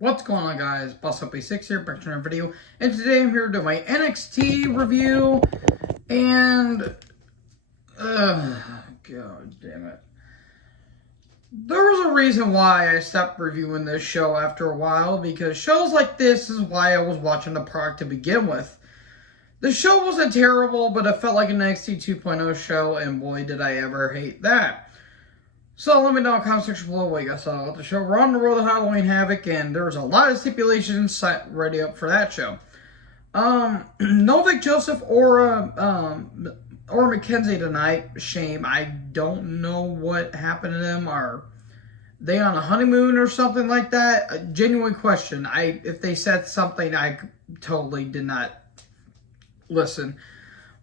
What's going on, guys? BossUp86 here, back to another video, and today I'm here to do my NXT review, and, god damn it. There was a reason why I stopped reviewing this show after a while, because shows like this is why I was watching the product to begin with. The show wasn't terrible, but it felt like an NXT 2.0 show, and boy did I ever hate that. So let me know in the comment section below what you guys thought about the show. We're on the road to Halloween Havoc, and there's a lot of stipulations set ready up for that show. No Vic Joseph or Mackenzie tonight. Shame. I don't know what happened to them. Are they on a honeymoon or something like that? A genuine question. If they said something, I totally did not listen.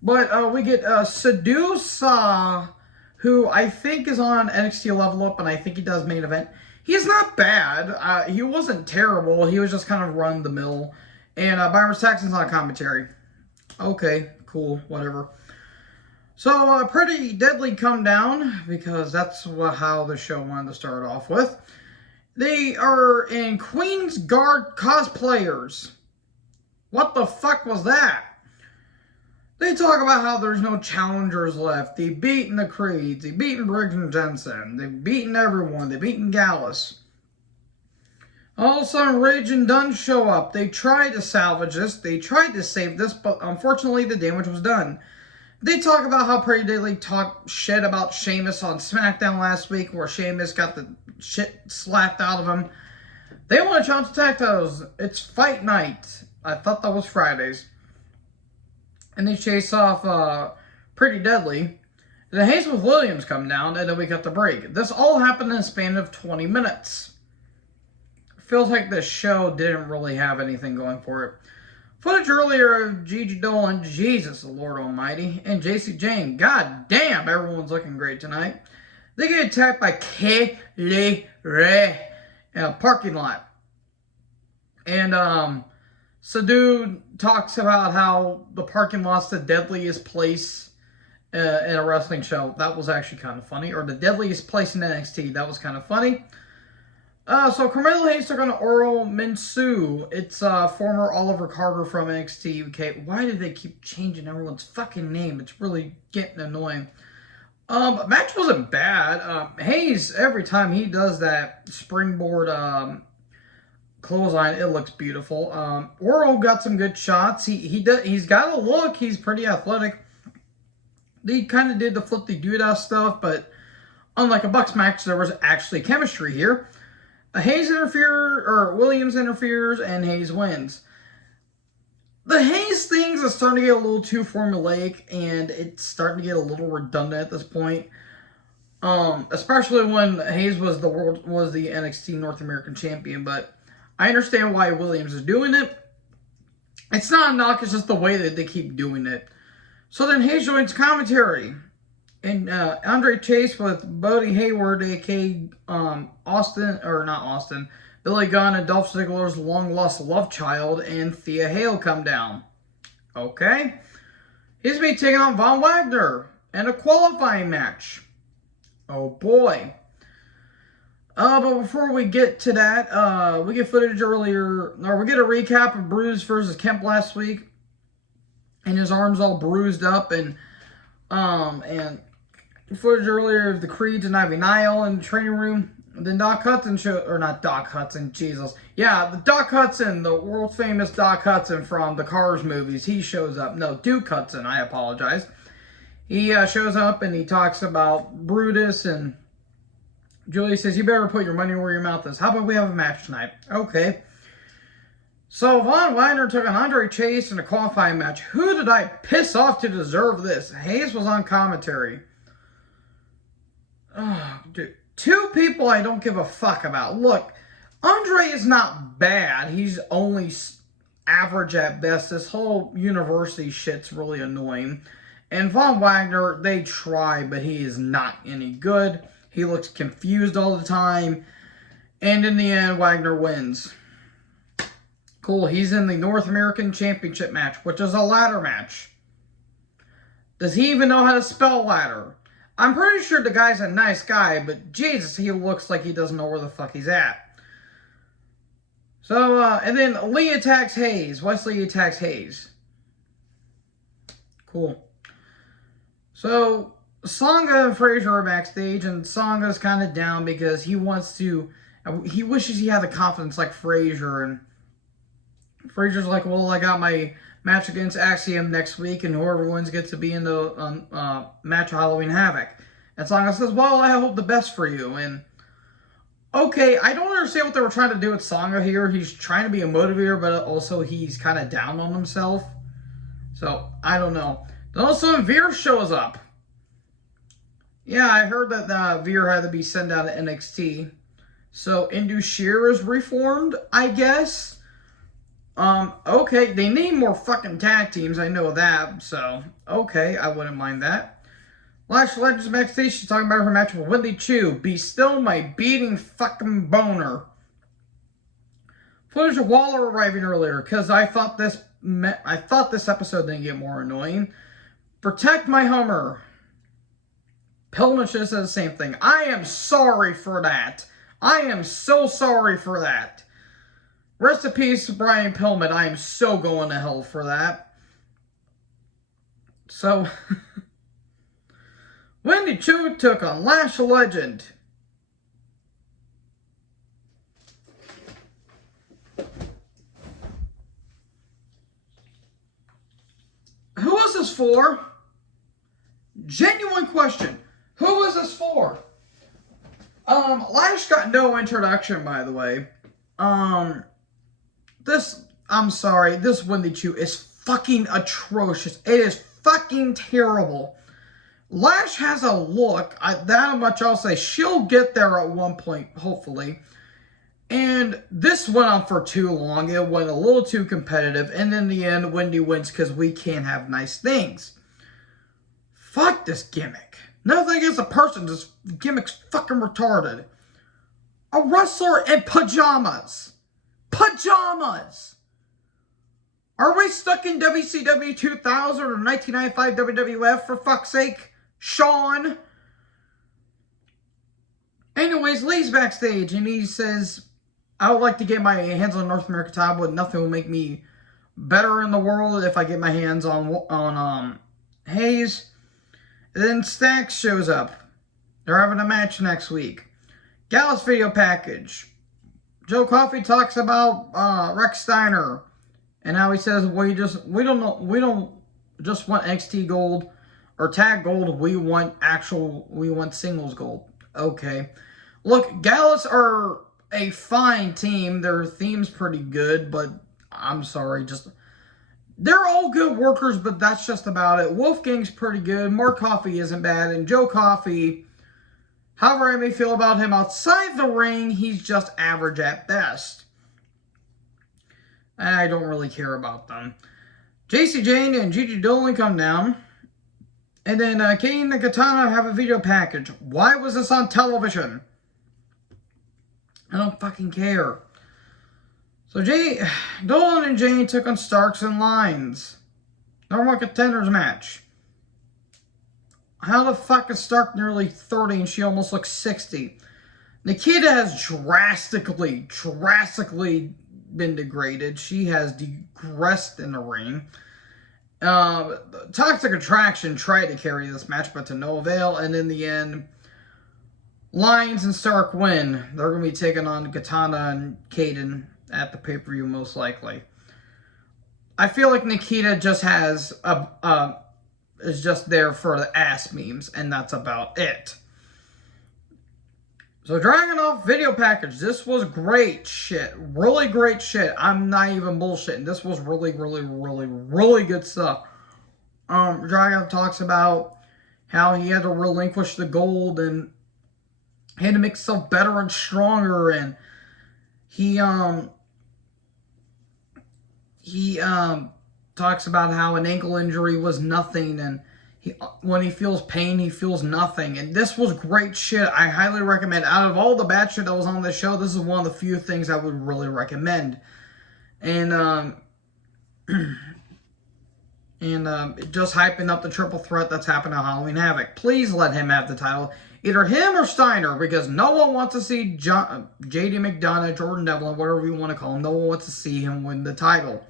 But we get Sedusa, who I think is on NXT Level Up, and I think he does main event. He's not bad. He wasn't terrible. He was just kind of run-the-mill. And Byron Saxton's on commentary. Okay, cool, whatever. So, Pretty Deadly come down, because that's how the show wanted to start off with. They are in Queen's Guard cosplayers. What the fuck was that? They talk about how there's no challengers left. They've beaten the Creeds. They've beaten Briggs and Jensen. They've beaten everyone. They've beaten Gallus. All of a sudden, Rage and Dunn show up. They tried to salvage this. They tried to save this, but unfortunately, the damage was done. They talk about how Pretty Deadly talked shit about Sheamus on SmackDown last week, where Sheamus got the shit slapped out of him. They want to challenge tag titles. It's fight night. I thought that was Fridays. And they chase off Pretty Deadly. And then Hayes with Williams come down, and then we got the break. This all happened in a span of 20 minutes. Feels like this show didn't really have anything going for it. Footage earlier of Gigi Dolan, Jesus the Lord Almighty, and JC Jane. God damn, everyone's looking great tonight. They get attacked by Kaylee Ray in a parking lot. And, Sadu talks about how the parking lot's the deadliest place in a wrestling show. That was actually kind of funny. Or the deadliest place in NXT. That was kind of funny. So Carmelo Hayes took on Oro Mensah. It's former Oliver Carter from NXT UK. Why do they keep changing everyone's fucking name? It's really getting annoying. Match wasn't bad. Hayes, every time he does that springboard clothesline, it looks beautiful. Oro got some good shots. He's got a look. He's pretty athletic. They kind of did the flip the doodah stuff, but unlike a Bucks match, there was actually chemistry here. Williams interferes, and Hayes wins. The Hayes things are starting to get a little too formulaic, and it's starting to get a little redundant at this point. Especially when Hayes was the NXT North American champion, but I understand why Williams is doing it. It's not a knock, it's just the way that they keep doing it. So then Hayes joins commentary. And Andre Chase with Bodie Hayward, a.k.a. Billy Gunn and Dolph Ziggler's long-lost love child, and Thea Hale come down. Okay. He's going to be taking on Von Wagner in a qualifying match. Oh boy. But before we get to that, we get footage earlier, or we get a recap of Bruce versus Kemp last week, and his arm's all bruised up, and footage earlier of the Creeds and Ivy Nile in the training room. And then Doc Hudson not Doc Hudson, Jesus. Yeah, the Doc Hudson, the world famous Doc Hudson from the Cars movies, he shows up. No, Duke Hudson, I apologize. He shows up and he talks about Brutus, and Julia says, you better put your money where your mouth is. How about we have a match tonight? Okay. So Von Wagner took on Andre Chase in a qualifying match. Who did I piss off to deserve this? Hayes was on commentary. Oh, dude. Two people I don't give a fuck about. Look, Andre is not bad. He's only average at best. This whole university shit's really annoying. And Von Wagner, they try, but he is not any good. He looks confused all the time. And in the end, Wagner wins. Cool, he's in the North American Championship match, which is a ladder match. Does he even know how to spell ladder? I'm pretty sure the guy's a nice guy, but Jesus, he looks like he doesn't know where the fuck he's at. So, and then Lee attacks Hayes. Wesley attacks Hayes. Cool. So, Sangha and Frazier are backstage, and Sanga's kind of down because he wishes he had the confidence like Frazier, and Frazier's like, well, I got my match against Axiom next week, and whoever wins gets to be in the match of Halloween Havoc. And Sangha says, well, I hope the best for you, and okay, I don't understand what they were trying to do with Sangha here. He's trying to be a motivator, but also he's kind of down on himself. So, I don't know. Then all of a sudden, Veer shows up. Yeah, I heard that Veer had to be sent out of NXT. So, Indushir is reformed, I guess. Okay, they need more fucking tag teams, I know that. So, okay, I wouldn't mind that. Lash Legends backstage, she's talking about her match with Wendy Chu. Be still my beating fucking boner. Footage of Waller arriving earlier, because I thought this episode didn't get more annoying. Protect my Hummer. Pillman should have said the same thing. I am sorry for that. I am so sorry for that. Rest in peace, Brian Pillman. I am so going to hell for that. So, Wendy Chu took on Lash Legend. Who is this for? Genuine question. Who is this for? Lash got no introduction, by the way. I'm sorry, this Wendy Chu is fucking atrocious. It is fucking terrible. Lash has a look, that much I'll say. She'll get there at one point, hopefully. And this went on for too long. It went a little too competitive. And in the end, Wendy wins because we can't have nice things. Fuck this gimmick. Nothing against a person, this gimmick's fucking retarded. A wrestler in pajamas. Pajamas! Are we stuck in WCW 2000 or 1995 WWF, for fuck's sake? Sean? Anyways, Lee's backstage, and he says, I would like to get my hands on North American title, but nothing will make me better in the world if I get my hands on Hayes. And then Stacks shows up. They're having a match next week. Gallus video package. Joe Coffey talks about Rex Steiner and how he says we don't just want NXT gold or tag gold. We want singles gold. Okay, look, Gallus are a fine team. Their theme's pretty good, but I'm sorry, they're all good workers, but that's just about it. Wolfgang's pretty good. Mark Coffey isn't bad, and Joe Coffey, however I may feel about him outside the ring, he's just average at best. I don't really care about them. JC Jane and Gigi Dolan come down. And then Kane and Katana have a video package. Why was this on television? I don't fucking care. So Dolan and Jane took on Starks and Lyons. Normal contenders match. How the fuck is Stark nearly 30 and she almost looks 60? Nikita has drastically been degraded. She has digressed in the ring. Toxic Attraction tried to carry this match, but to no avail. And in the end, Lyons and Stark win. They're going to be taking on Katana and Kaden at the pay-per-view, most likely. I feel like Nikita just is just there for the ass memes, and that's about it. So Dragunov video package. This was great shit. Really great shit. I'm not even bullshitting. This was really good stuff. Dragunov talks about how he had to relinquish the gold and he had to make himself better and stronger, and he talks about how an ankle injury was nothing, and when he feels pain, he feels nothing. And this was great shit. I highly recommend. Out of all the bad shit that was on this show, this is one of the few things I would really recommend. And just hyping up the triple threat that's happened at Halloween Havoc. Please let him have the title. Either him or Steiner, because no one wants to see JD McDonough, Jordan Devlin, whatever you want to call him. No one wants to see him win the title.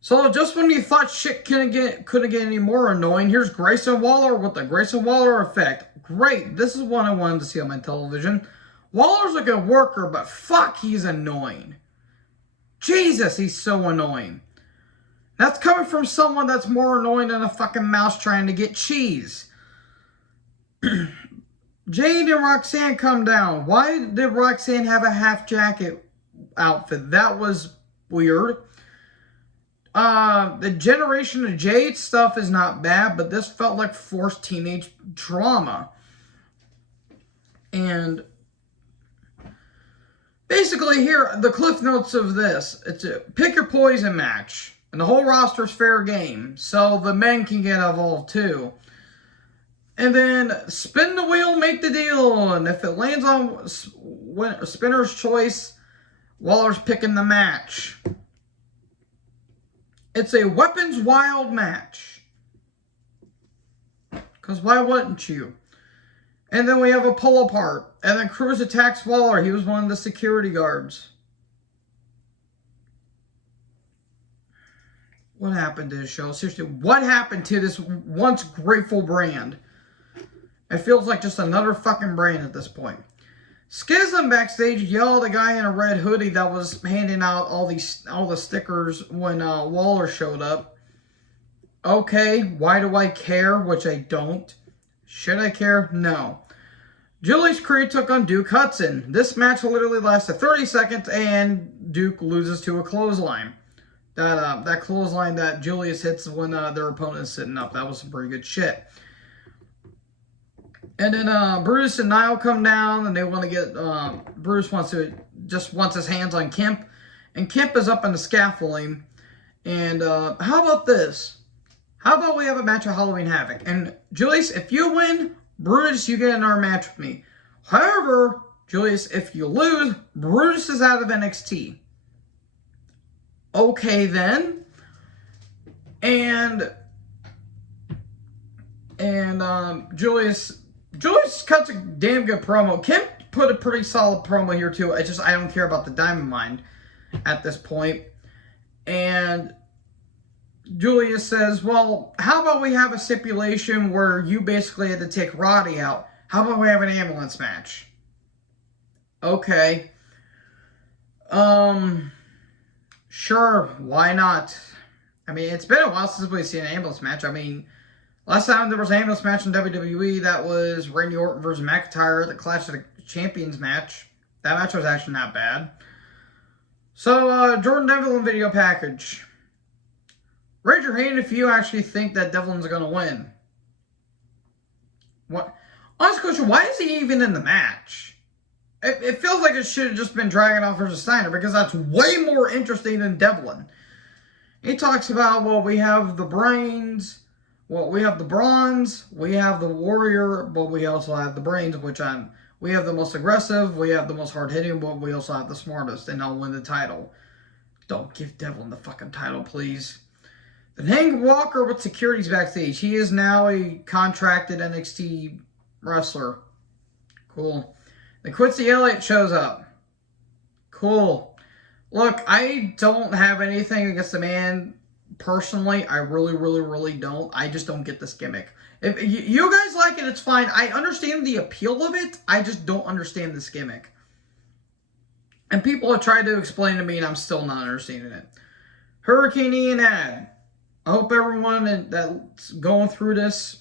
So just when you thought shit couldn't get any more annoying, here's Grayson Waller with the Grayson Waller effect. Great. This is what I wanted to see on my television. Waller's a good worker, but fuck, he's annoying. Jesus, he's so annoying. That's coming from someone that's more annoying than a fucking mouse trying to get cheese. Jade and Roxanne come down. Why did Roxanne have a half jacket outfit? That was weird. The Generation of Jade stuff is not bad, but this felt like forced teenage drama. And basically here, the cliff notes of this. It's a pick your poison match. And the whole roster's fair game. So the men can get involved too. And then spin the wheel, make the deal. And if it lands on spinner's choice, Waller's picking the match. It's a weapons wild match. Because why wouldn't you? And then we have a pull apart. And then Cruz attacks Waller. He was one of the security guards. What happened to this show? Seriously, what happened to this once grateful brand? It feels like just another fucking brand at this point. Schism backstage yelled at a guy in a red hoodie that was handing out all the stickers when Waller showed up. Okay, why do I care? Which I don't. Should I care? No. Julius Creed took on Duke Hudson. This match literally lasted 30 seconds and Duke loses to a clothesline. That clothesline that Julius hits when their opponent is sitting up. That was some pretty good shit. And then Brutus and Niall come down and they want to get... Brutus wants his hands on Kemp. And Kemp is up on the scaffolding. And how about this? How about we have a match of Halloween Havoc? And Julius, if you win, Brutus, you get another match with me. However, Julius, if you lose, Brutus is out of NXT. Okay, then. And Julius cuts a damn good promo. Kemp put a pretty solid promo here, too. I don't care about the Diamond Mine at this point. And Julius says, well, how about we have a stipulation where you basically had to take Roddy out? How about we have an ambulance match? Okay. Sure, why not? I mean, it's been a while since we've seen an ambulance match. I mean, last time there was an ambulance match in WWE, that was Randy Orton versus McIntyre, the Clash of the Champions match. That match was actually not bad. So, Jordan Devlin video package. Raise your hand if you actually think that Devlin's going to win. What? Honest question, why is he even in the match? It feels like it should have just been Dragunov versus Steiner, because that's way more interesting than Devlin. He talks about, well, we have the brains, well, we have the bronze, we have the warrior, but we also have the brains, we have the most aggressive, we have the most hard-hitting, but we also have the smartest, and I'll win the title. Don't give Devlin the fucking title, please. Then Hank Walker with securities backstage. He is now a contracted NXT wrestler. Cool. Then Quincy Elliott shows up. Cool. Look, I don't have anything against the man personally. I really, really, really don't. I just don't get this gimmick. If you guys like it, it's fine. I understand the appeal of it. I just don't understand this gimmick. And people have tried to explain to me, and I'm still not understanding it. Hurricane Ian ad. I hope everyone that's going through this,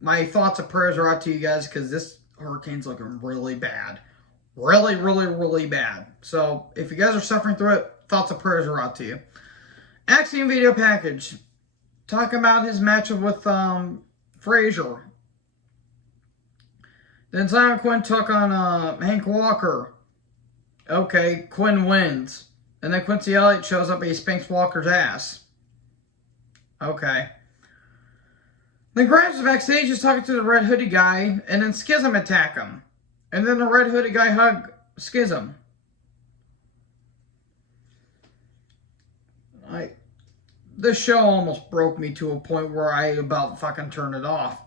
my thoughts and prayers are out to you guys, because this hurricane's looking really bad. Really, really, really bad. So, if you guys are suffering through it, thoughts and prayers are out to you. Axiom video package. Talking about his matchup with Frazier. Then Simon Quinn took on Hank Walker. Okay, Quinn wins. And then Quincy Elliott shows up and he spanks Walker's ass. Okay. Then Grimes is backstage, is talking to the red hoodie guy, and then Schism attack him. And then the red hoodie guy hug Schism. This show almost broke me to a point where I about fucking turned it off.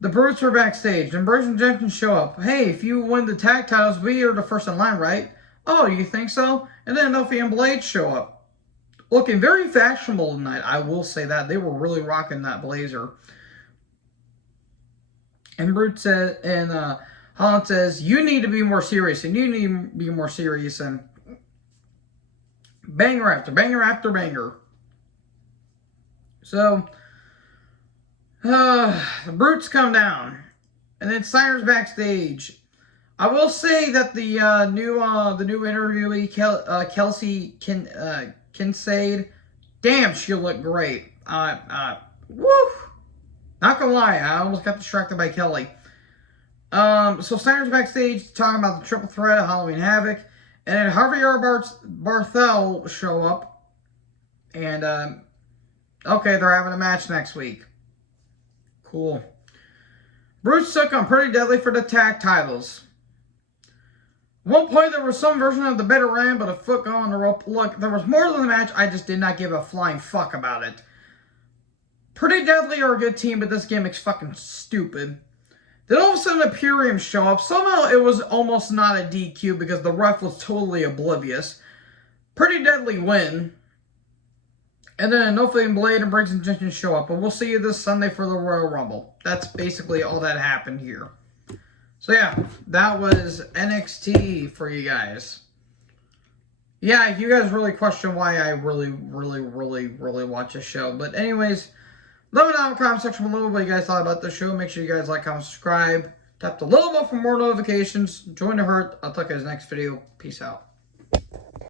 The Brutes are backstage, and Bruce and Jenkins show up. Hey, if you win the tag titles, we are the first in line, right? Oh, you think so? And then Nofi and Blade show up. Looking very fashionable tonight, I will say that. They were really rocking that blazer. And Brute says, and Holland says, you need to be more serious, and you need to be more serious, and banger after banger after banger. So, the Brutes come down, and then Steiner's backstage. I will say that the new interviewee Kelsey Kincaid, damn, she looked great. Woo! Not gonna lie, I almost got distracted by Kelly. So Steiner's backstage talking about the triple threat of Halloween Havoc, and then Javier Barthel show up, and okay, they're having a match next week. Cool. Bruce took on Pretty Deadly for the tag titles. At one point, there was some version of the better end, but a foot on the rope. Look, there was more than the match. I just did not give a flying fuck about it. Pretty Deadly are a good team, but this gimmick's fucking stupid. Then all of a sudden, Imperium show up. Somehow, it was almost not a DQ because the ref was totally oblivious. Pretty Deadly win. And then Nofi and Blade and Briggs and Jenkins show up. And we'll see you this Sunday for the Royal Rumble. That's basically all that happened here. So yeah, that was NXT for you guys. Yeah, you guys really question why I really watch this show. But anyways, let me know in the comment section below what you guys thought about this show. Make sure you guys like, comment, subscribe. Tap the little bell for more notifications. Join the herd. I'll talk to you guys next video. Peace out.